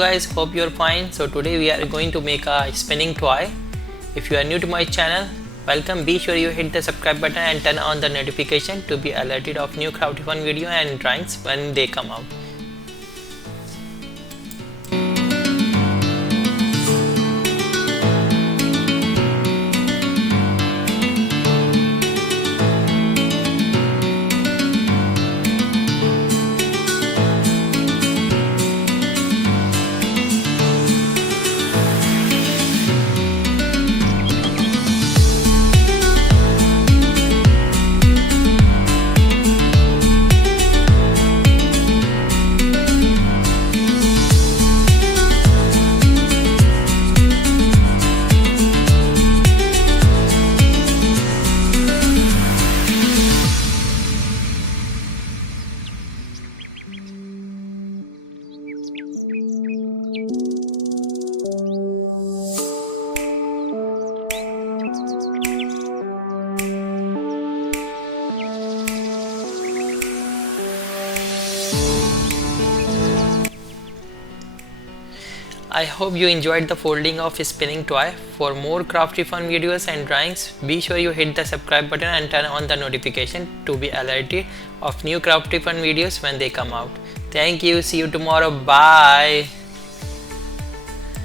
guys, hope you're fine. So today we are going to make a spinning toy. If you are new to my channel, welcome. Be sure you hit the subscribe button and turn on the notification to be alerted of new crafty fun video and drawings when they come out. I hope you enjoyed the folding of spinning toy. For more crafty fun videos and drawings, be sure you hit the subscribe button and turn on the notification to be alerted of new crafty fun videos when they come out. Thank you. See you tomorrow. Bye.